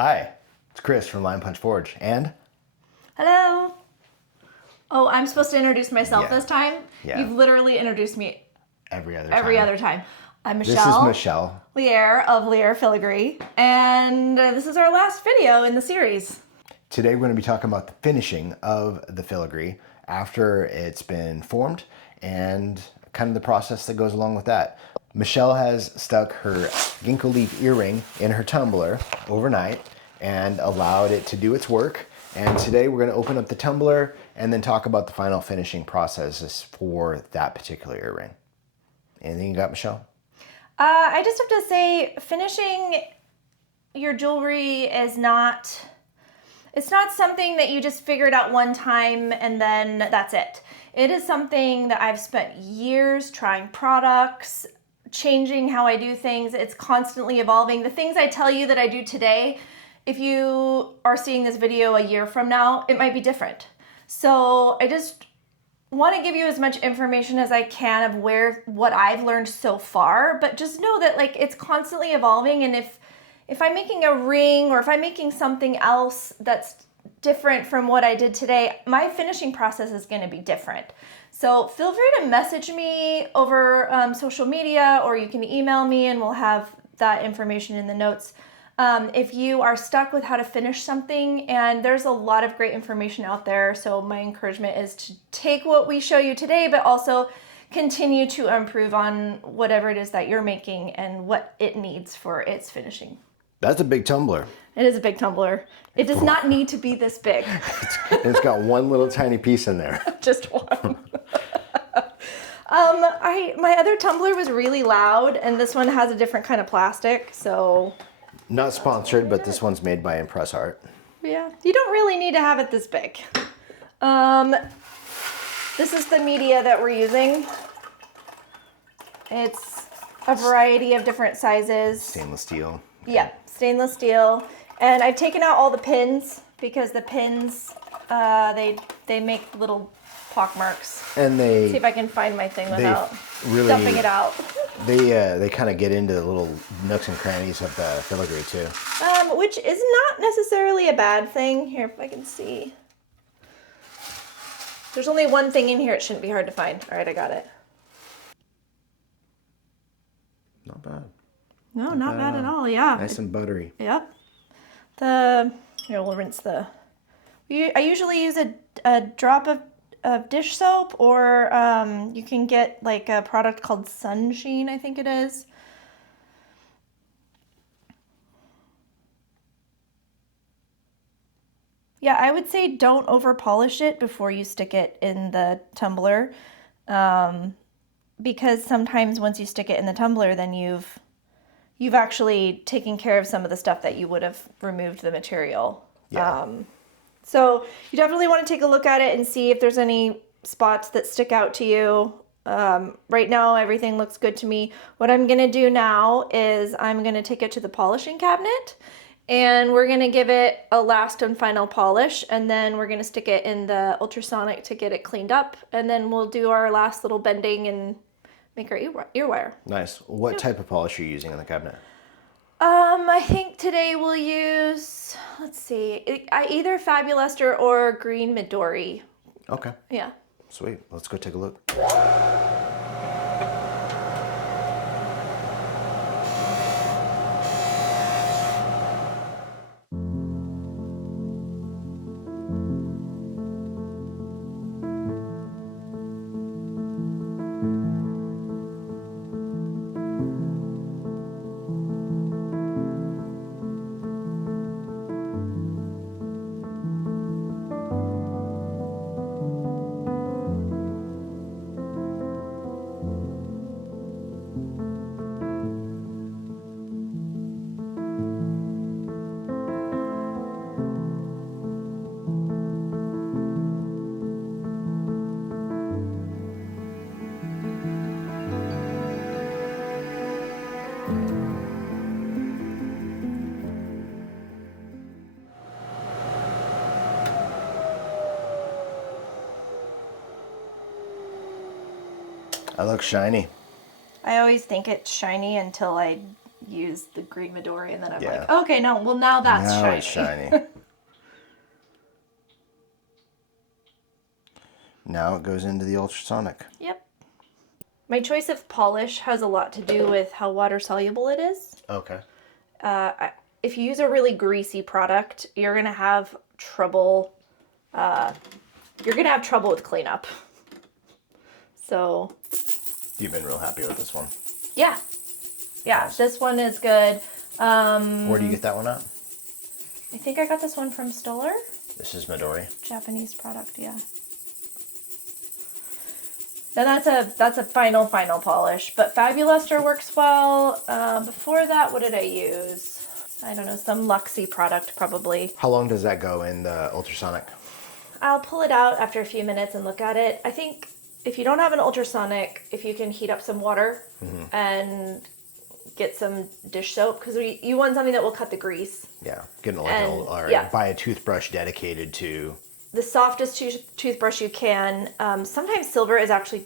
Hi, it's Chris from Line Punch Forge, and Hello. Oh, I'm supposed to introduce myself Yeah. this time? Yeah. You've literally introduced me every other time. I'm Michelle. This is Michelle. Lierre of Lierre Filigree, and this is our last video in the series. Today we're going to be talking about the finishing of the filigree after it's been formed and kind of the process that goes along with that. Michelle has stuck her ginkgo leaf earring in her tumbler overnight and allowed it to do its work. And today we're going to open up the tumbler and then talk about the final finishing processes for that particular earring. Anything you got, Michelle? I just have to say, finishing your jewelry is not, it's not something that you just figured out one time and then that's it. It is something that I've spent years trying products, changing how I do things. It's constantly evolving. The things I tell you that I do today, if you are seeing this video a year from now, it might be different. So I just want to give you as much information as I can of what I've learned so far, but just know that like it's constantly evolving. And if I'm making a ring or if I'm making something else that's different from what I did today, my finishing process is going to be different. So feel free to message me over social media, or you can email me and we'll have that information in the notes. If you are stuck with how to finish something, and there's a lot of great information out there, so my encouragement is to take what we show you today, but also continue to improve on whatever it is that you're making and what it needs for its finishing. That's a big tumbler. It is a big tumbler. It does not need to be this big. It's got one little tiny piece in there. Just one. My other tumbler was really loud, and this one has a different kind of plastic, so... Not sponsored, but this one's made by Impress Art. Yeah, you don't really need to have it this big. This is the media that we're using. It's a variety of different sizes. Stainless steel. Yeah, stainless steel. And I've taken out all the pins because the pins, they make little pock marks. And See if I can find my thing without dumping it out. They kind of get into the little nooks and crannies of the filigree too. Which is not necessarily a bad thing. Here, if I can see. There's only one thing in here. It shouldn't be hard to find. All right, I got it. Not bad. No, not bad at all. Yeah. Nice and buttery. Yep. Here, we'll rinse the... I usually use a drop of dish soap, or you can get like a product called Sunsheen, I think it is. Yeah, I would say don't over polish it before you stick it in the tumbler, because sometimes once you stick it in the tumbler, then you've actually taken care of some of the stuff that you would have removed the material. Yeah. So you definitely want to take a look at it and see if there's any spots that stick out to you. Right now, everything looks good to me. What I'm going to do now is I'm going to take it to the polishing cabinet, and we're going to give it a last and final polish, and then we're going to stick it in the ultrasonic to get it cleaned up, and then we'll do our last little bending and make our ear wire. Nice. What type of polish are you using in the cabinet? I think today we'll use, let's see, either Fabulester or Green Midori. Okay. Yeah. Sweet. Let's go take a look. That looks shiny. I always think it's shiny until I use the green Midori, and then I'm Yeah. like, okay, no, well now that's Now shiny. it's shiny. Now it goes into the ultrasonic. Yep. My choice of polish has a lot to do with how water soluble it is. Okay. If you use a really greasy product, you're gonna have trouble. You're gonna have trouble with cleanup. So. You've been real happy with this one. Yeah. Yeah, nice. This one is good. Where do you get that one at? I think I got this one from Stoller. This is Midori. Japanese product, yeah. And that's a final polish, but Fabuluster works well. Before that, what did I use? I don't know, some Luxie product probably. How long does that go in the ultrasonic? I'll pull it out after a few minutes and look at it. I think if you don't have an ultrasonic, if you can heat up some water and get some dish soap, because you want something that will cut the grease. Yeah, get buy a toothbrush dedicated to the softest toothbrush you can. Sometimes silver is actually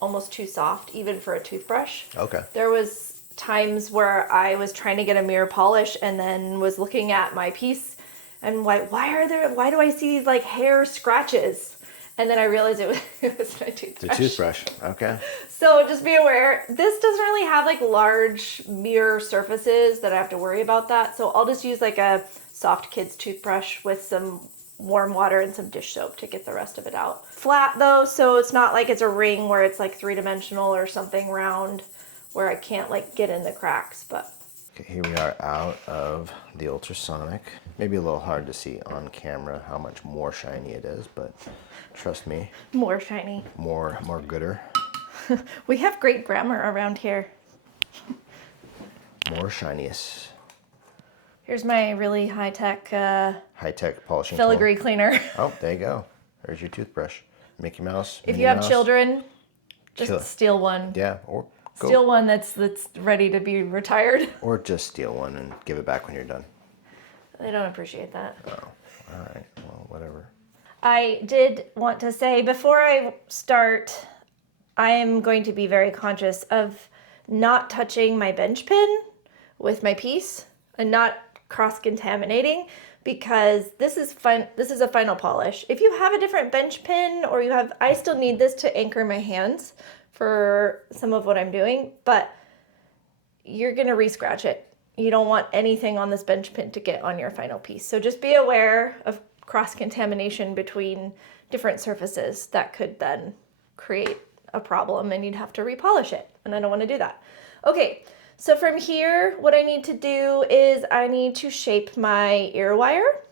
almost too soft, even for a toothbrush. Okay. There was times where I was trying to get a mirror polish and then was looking at my piece and why do I see these like hair scratches? And then I realized it was my toothbrush. The toothbrush, okay. So just be aware, this doesn't really have like large mirror surfaces that I have to worry about that. So I'll just use like a soft kid's toothbrush with some warm water and some dish soap to get the rest of it out. Flat though, so it's not like it's a ring where it's like 3-dimensional or something round where I can't like get in the cracks, but. Okay, here we are out of the ultrasonic. Maybe a little hard to see on camera how much more shiny it is, but trust me. More shiny. More gooder. We have great grammar around here. More shiniest. Here's my really high-tech polishing filigree tool. cleaner. Oh, there you go. There's your toothbrush. Mickey Mouse. If you have children, just steal one. Yeah, or steal one that's ready to be retired. Or just steal one and give it back when you're done. They don't appreciate that. Oh, all right. Well, whatever. I did want to say, before I start, I am going to be very conscious of not touching my bench pin with my piece and not cross-contaminating, because this is a final polish. If you have a different bench pin or I still need this to anchor my hands for some of what I'm doing, but you're gonna re-scratch it. You don't want anything on this bench pin to get on your final piece. So just be aware of cross-contamination between different surfaces that could then create a problem and you'd have to repolish it. And I don't want to do that. Okay, so from here, what I need to do is I need to shape my ear wire.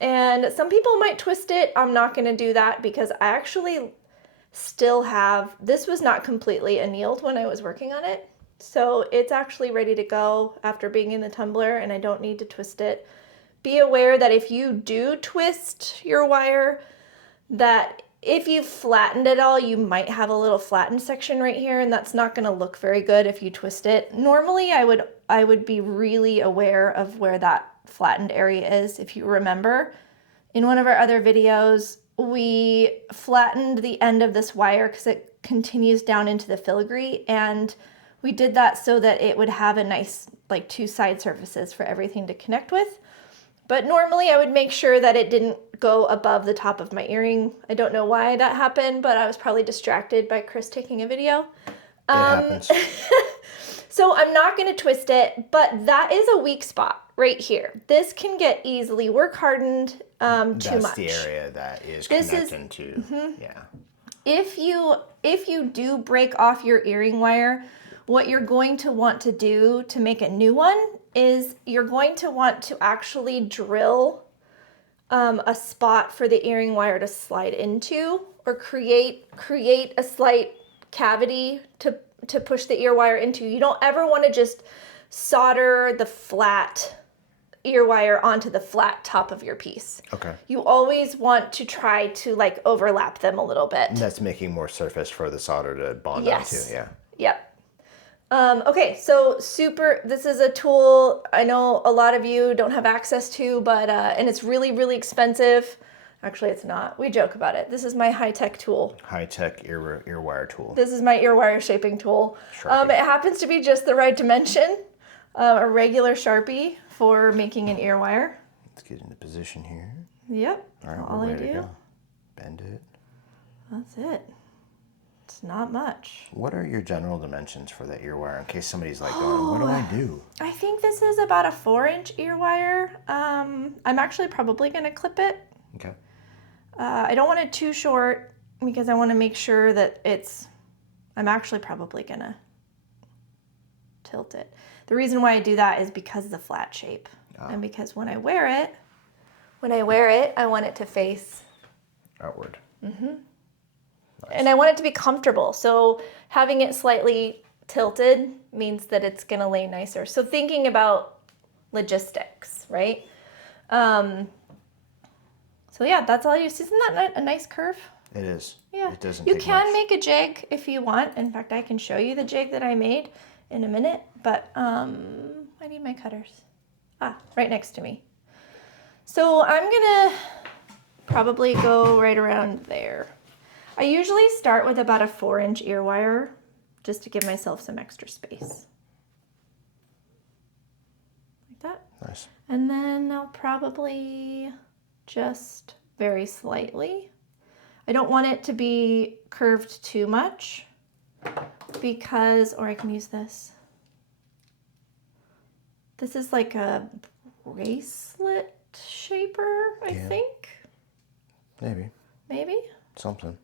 And some people might twist it. I'm not going to do that because I actually still have, this was not completely annealed when I was working on it. So it's actually ready to go after being in the tumbler and I don't need to twist it. Be aware that if you do twist your wire, that if you flattened it all, you might have a little flattened section right here, and that's not going to look very good if you twist it. Normally, I would be really aware of where that flattened area is. If you remember, in one of our other videos, we flattened the end of this wire because it continues down into the filigree, and we did that so that it would have a nice, like, 2 side surfaces for everything to connect with. But normally I would make sure that it didn't go above the top of my earring. I don't know why that happened, but I was probably distracted by Chris taking a video. It happens. So I'm not going to twist it, but that is a weak spot right here. This can get easily work hardened too much. That's the area that is connecting to, yeah. If you do break off your earring wire, what you're going to want to do to make a new one is you're going to want to actually drill a spot for the earring wire to slide into, or create a slight cavity to push the ear wire into. You don't ever want to just solder the flat ear wire onto the flat top of your piece. Okay. You always want to try to like overlap them a little bit. And that's making more surface for the solder to bond onto, yeah. Yep. Okay, so this is a tool I know a lot of you don't have access to, but, and it's really, really expensive. Actually, it's not. We joke about it. This is my high-tech tool. High-tech ear wire tool. This is my ear wire shaping tool. Sharpie. It happens to be just the right dimension. A regular Sharpie for making an ear wire. Let's get into position here. Yep. All right, all we're I ready to do. go. Bend it. That's it. It's not much. What are your general dimensions for that ear wire in case somebody's like going, what do I do? I think this is about a 4-inch ear wire. I'm actually probably going to clip it. Okay. I don't want it too short because I want to make sure that I'm actually probably going to tilt it. The reason why I do that is because of the flat shape. And because when I wear it, I want it to face outward. Mm-hmm. Nice. And I want it to be comfortable. So having it slightly tilted means that it's going to lay nicer. So thinking about logistics, right? So yeah, that's all I use. Isn't that a nice curve? It is. Yeah. It doesn't You take can much. make a jig if you want. In fact, I can show you the jig that I made in a minute, but I need my cutters. Right next to me. So I'm gonna probably go right around there. I usually start with about a 4-inch ear wire just to give myself some extra space. Like that. Nice. And then I'll probably just very slightly. I don't want it to be curved too much because, or I can use this. This is like a bracelet shaper, I think. Maybe. Maybe. Something.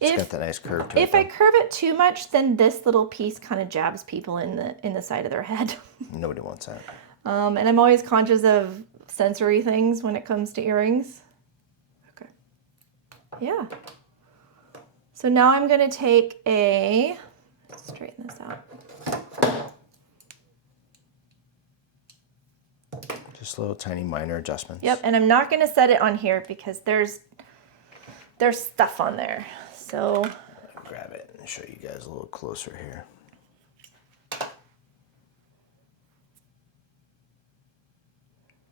It's got that nice curve to it. If I curve it too much, then this little piece kind of jabs people in the side of their head. Nobody wants that. And I'm always conscious of sensory things when it comes to earrings. Okay. Yeah. So now I'm going to take straighten this out. Just little tiny minor adjustments. Yep, and I'm not going to set it on here because there's stuff on there. So grab it and show you guys a little closer here.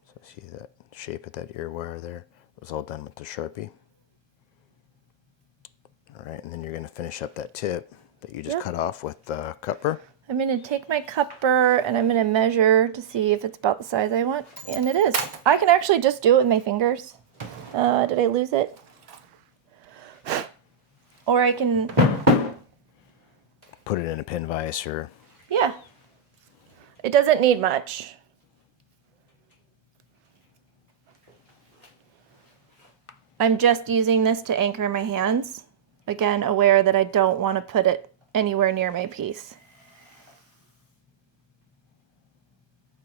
So see that shape of that ear wire there? It was all done with the Sharpie. All right, and then you're going to finish up that tip that you just cut off with the cupper. I'm going to take my cupper and I'm going to measure to see if it's about the size I want. And it is. I can actually just do it with my fingers. Did I lose it? Or I can put it in a pin vise or... Yeah. It doesn't need much. I'm just using this to anchor my hands. Again, aware that I don't want to put it anywhere near my piece.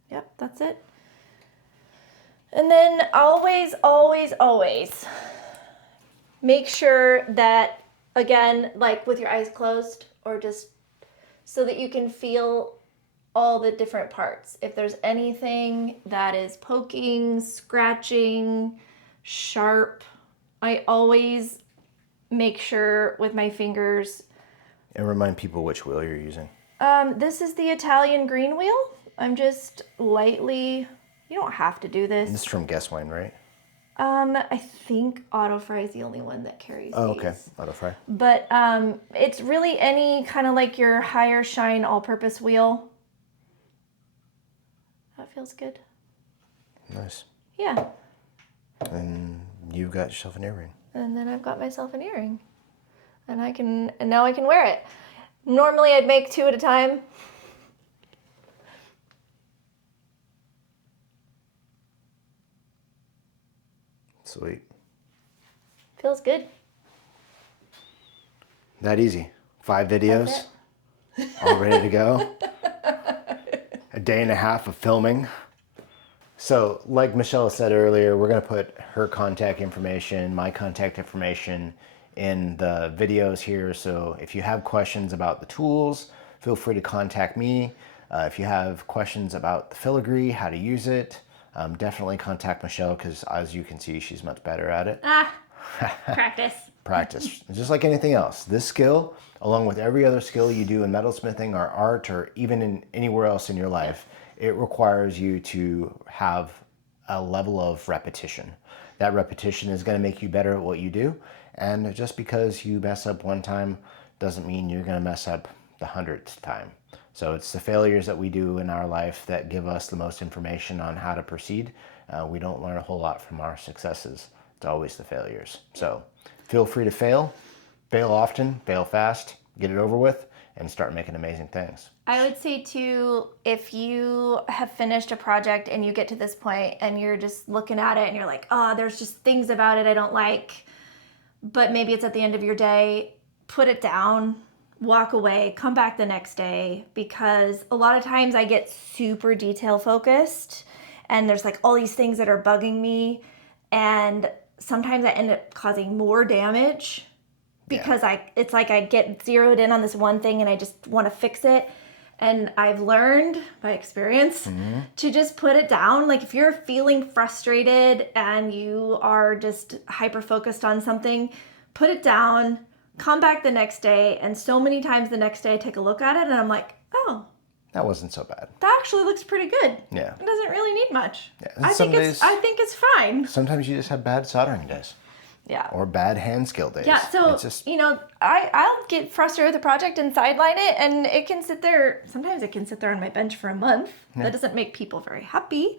Yep, that's it. And then always, always, always make sure that, again, like with your eyes closed or just so that you can feel all the different parts. If there's anything that is poking, scratching, sharp, I always make sure with my fingers. And remind people which wheel you're using. This is the Italian green wheel. I'm just lightly, you don't have to do this. And this is from Guess Wine, right? I think Auto Fry is the only one that carries these. Okay, Auto Fry. But it's really any kind of like your higher shine all-purpose wheel. That feels good. Nice. Yeah. And you've got yourself an earring. And then I've got myself an earring. And now I can wear it. Normally I'd make 2 at a time. Sweet. Feels good. That easy. 5 videos. All ready to go. A day and a half of filming. So, like Michelle said earlier, we're going to put her contact information, my contact information in the videos here. So if you have questions about the tools, feel free to contact me. If you have questions about the Filigree, how to use it, definitely contact Michelle because as you can see, she's much better at it. Practice. Practice. Just like anything else. This skill, along with every other skill you do in metalsmithing or art or even in anywhere else in your life, it requires you to have a level of repetition. That repetition is going to make you better at what you do. And just because you mess up one time doesn't mean you're going to mess up the 100th time. So it's the failures that we do in our life that give us the most information on how to proceed. We don't learn a whole lot from our successes. It's always the failures. So feel free to fail often, fail fast, get it over with, and start making amazing things. I would say too, if you have finished a project and you get to this point and you're just looking at it and you're like, oh, there's just things about it I don't like, but maybe it's at the end of your day, put it down, walk away, come back the next day, because a lot of times I get super detail focused and there's like all these things that are bugging me, and sometimes I end up causing more damage because it's like I get zeroed in on this one thing and I just want to fix it. And I've learned by experience to just put it down. Like if you're feeling frustrated and you are just hyper focused on something, put it down, come back the next day. And so many times the next day I take a look at it and I'm like, oh, that wasn't so bad. That actually looks pretty good. Yeah. It doesn't really need much. Yeah. I think it's fine. Sometimes you just have bad soldering days. Yeah. Or bad hand skill days. Yeah, so, it's just... I'll get frustrated with a project and sideline it, and it can sit there. Sometimes it can sit there on my bench for a month. Yeah. That doesn't make people very happy.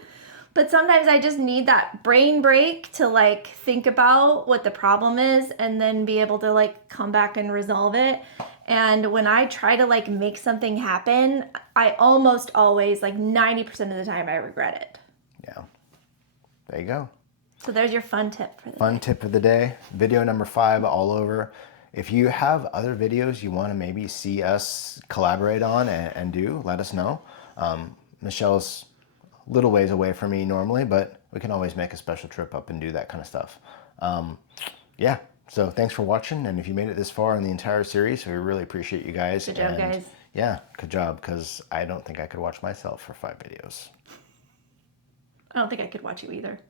But sometimes I just need that brain break to, like, think about what the problem is and then be able to, like, come back and resolve it. And when I try to, like, make something happen, I almost always, like, 90% of the time, I regret it. Yeah. There you go. So there's your fun tip for the Fun tip of the day. Video number 5 all over. If you have other videos you want to maybe see us collaborate on and do, let us know. Michelle's a little ways away from me normally, but we can always make a special trip up and do that kind of stuff. Yeah, so thanks for watching. And if you made it this far in the entire series, we really appreciate you guys. Good job, guys. Yeah, good job, because I don't think I could watch myself for 5 videos. I don't think I could watch you either.